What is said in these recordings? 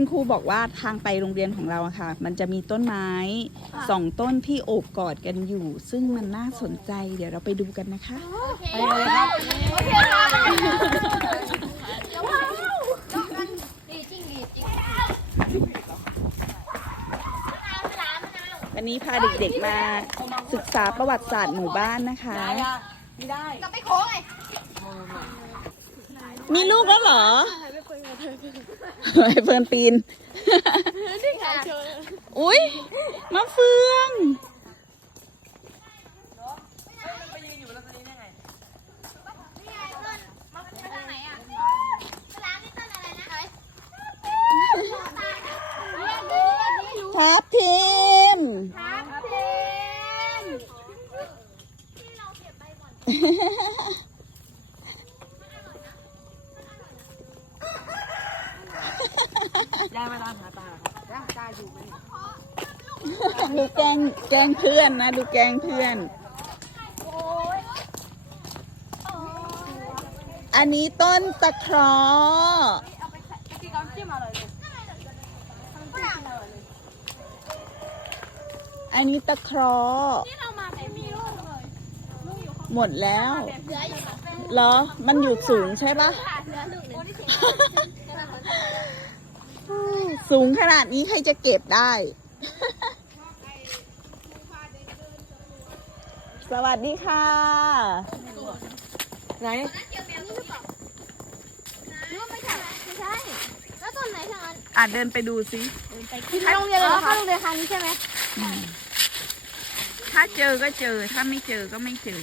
คุณครูบอกว่าทางไปโรงเรียนของเราอะค่ะ มันจะมีต้นไม้สองต้นที่โอบกอดกันอยู่ ซึ่งมันน่าสนใจ เดี๋ยวเราไปดูกันนะคะไปเลยครับโอเคค่ะว้าวดีจริงดีจริงมะนาวมะนาวมะนาววันนี้พาเด็กๆมาศึกษาประวัติศาสตร์หมู่บ้านนะคะได้อะไม่ได้กลับไปโค้งไงมีลูกแล้วเหรอ ไปเฟิร์นปีนนี่ค่ะอุ้ยมะเฟือง ไปยืนอยู่แล้วตอนนี้ได้ไงนี่ไงต้นมันไปทางไหนอะมะนาวนี่ต้นอะไรนะเอ้ยเรียกดีเรียกดีรู้ทับทิม ครับเพนที่เราเก็บใบก่อน ยายมาตามหาตาครับยายตาอยู่ไหมดูแกล้งแกล้งเพื่อนนะ ดูแกล้งเพื่อนโอ้ยโอ้ยอันนี้ต้นตะเคราะห์ที่เขาจิ้มอะไรเลยฝรั่งอันนี้ตะเคราะห์ที่เรามาไม่มีลูกเลยหมดแล้วเหลืออยู่ค่ะเหรอ มันอยู่สูงใช่ปะ เหลือลูกหนึ่ง สูงขนาดนี้ใครจะเก็บได้ สวัสดีค่ะ ไหนเกี่ยวแบบนี้หรือเปล่าหรือว่าไม่ใช่ไม่ใช่แล้วต้นไหนทางนั้นอะเดินไปดูซิไปที่โรงเรียนเลยเหรอคะโรงเรียนทางนี้ใช่ไหมถ้าเจอก็เจอ ถ้าไม่เจอก็ไม่เจอ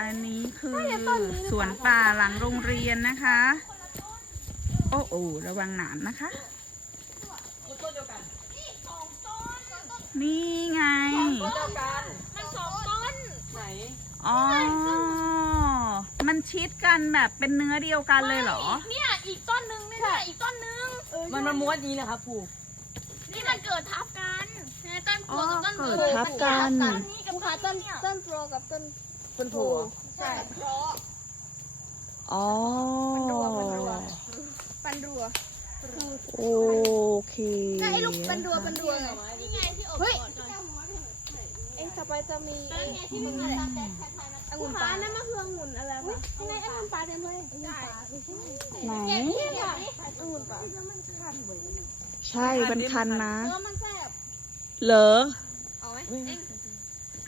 อันนี้คือสวนป่าหลังโรงเรียนนะคะ โอ้โอ้ระวังหนามนะคะ นี่ไง มันสองต้นไหนอ๋อ มันชิดกันแบบเป็นเนื้อเดียวกันเลยเหรอ เนี่ยอีกต้นนึงเนี่ยอีกต้นนึงมันมันม้วนนี้เลยครับครูนี่มันเกิดทับกันเนี่ยต้นโพกับต้นอ๋อเกิดทับกันต้นนี้กับต้นต้นต้นโพกับต้น เป็นผัวใช่เพราะอ๋อปันรัวปันรัวโอเคไอ้ลูกปันรัวปันรัวไงนี่ไงที่อบเฮ้ยเอ็งต่อไปจะมีไอ้ที่มันอะไรองุ่นปลานั่นมะเขือองุ่นอะไรคะยังไงองุ่นปลาเต็มเลยได้ไหนองุ่นปลาใช่มันคันนะเนื้อมันแซ่บเหรอเอาไหมเอ็ง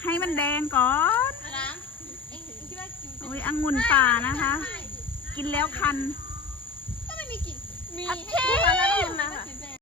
ให้มันแดงก่อน อุ้ยองุ่นป่านะคะ กินแล้วคัน ก็ไม่มีกลิ่นมีให้ผู้ทานแล้กนนะคะ